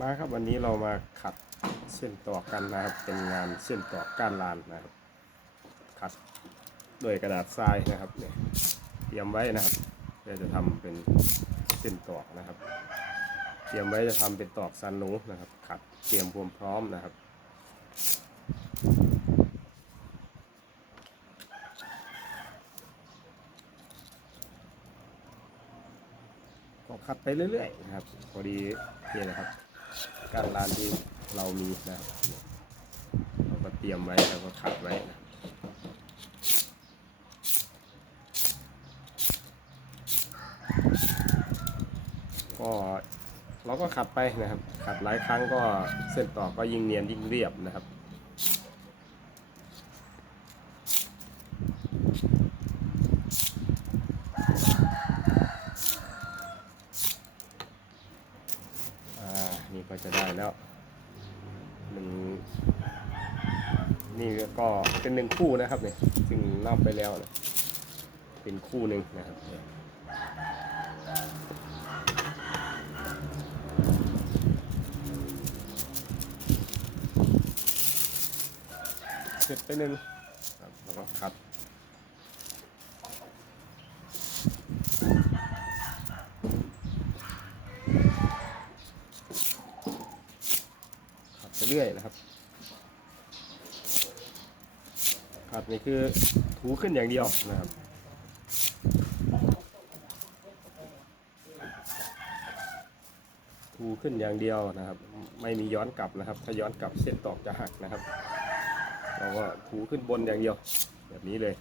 มาครับวันนี้เรามาขัดเส้นต่อกันนะครับเป็นงานเส้นต่อก้านลานนะครับขัดด้วยกระดาษทรายนะครับเนี่ยเตรียมไว้นะครับเพื่อจะทำเป็นเส้นตอกนะครับ เตรียมไว้จะทำเป็นตอกซันนูนะครับขัดเตรียมความพร้อมนะครับก็ขัดไปเรื่อยๆนะครับพอดีนี่นะครับ การลานที่เรามีนะครับเราก็เตรียมไว้แล้วก็ขัดไว้นะก็เราก็ขัดไปนะครับ ขัดหลายครั้งก็เส้นต่อก็ยิ่งเนียนยิ่งเรียบนะครับ อ่า นี่ก็ จะได้แล้วหนึ่งนี่ก็เป็นหนึ่งคู่นะครับเนี่ยซึ่งนับไปแล้วนะเป็นคู่หนึ่งนะครับเสร็จไปหนึ่งครับแล้วก็คัด ขัดไป เรื่อยนะครับขัดนี่คือถูขึ้นอย่างเดียวนะครับถูขึ้นอย่างเดียวนะครับ ไม่มีย้อนกลับนะครับ ถ้าย้อนกลับเส้นตอกจะหักนะครับเราก็ถูขึ้นบนอย่างเดียว แบบนี้เลย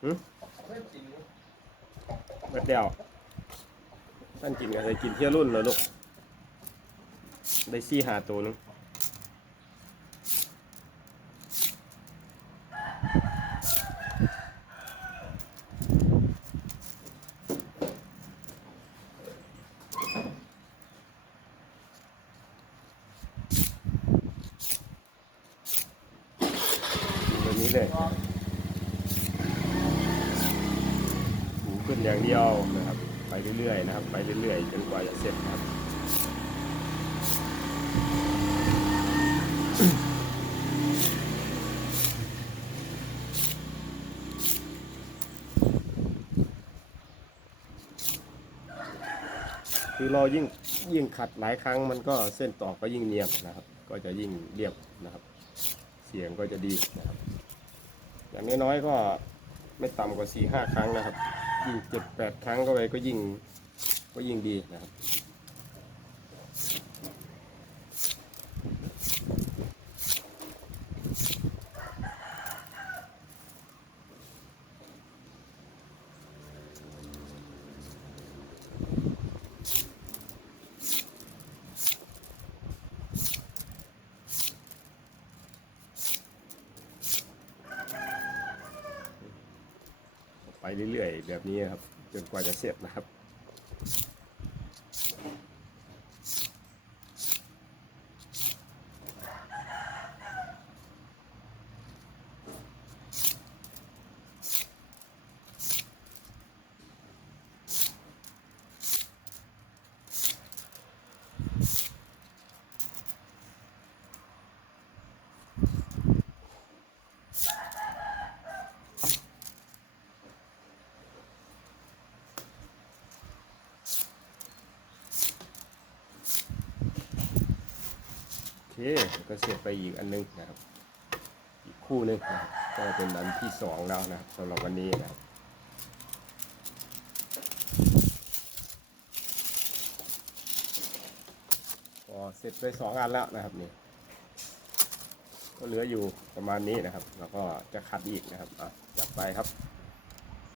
เบิดเดียวท่านกินกันเลยกินเที่ยวรุ่นเลยลูก ได้ซี่หาตัวนึงตัวนี้เลย ถูขึ้น อย่างเดียวนะครับ ไปเรื่อยๆนะครับ ไปเรื่อยๆจนกว่าจะเสร็จครับคือเรายิ่งยิ่งขัดหลายครั้งมันก็เส้นตอกก็ยิ่งเนียนนะครับ ก็จะยิ่งเรียบนะครับ เสียงก็จะดีนะครับ อย่างน้อยๆก็ไม่ต่ำกว่าสี่ห้าครั้งนะครับ ยิ่งเจ็ดแปดครั้งเข้าไปก็ยิ่งก็ยิ่งดีนะครับ ไปเรื่อยๆ แบบนี้ครับ จนกว่าจะเสร็จนะครับ ก็เสร็จไปอีกอันนึงนะครับ อีกคู่หนึงนะครับก็เป็นอันที่สองแล้วนะครับสำหรับวันนี้นะครับก็เสร็จไปสองอันแล้วนะครับนี่ก็เหลืออยู่ประมาณนี้นะครับ แล้วก็จะคัดอีกนะครับอะจัดไปครับ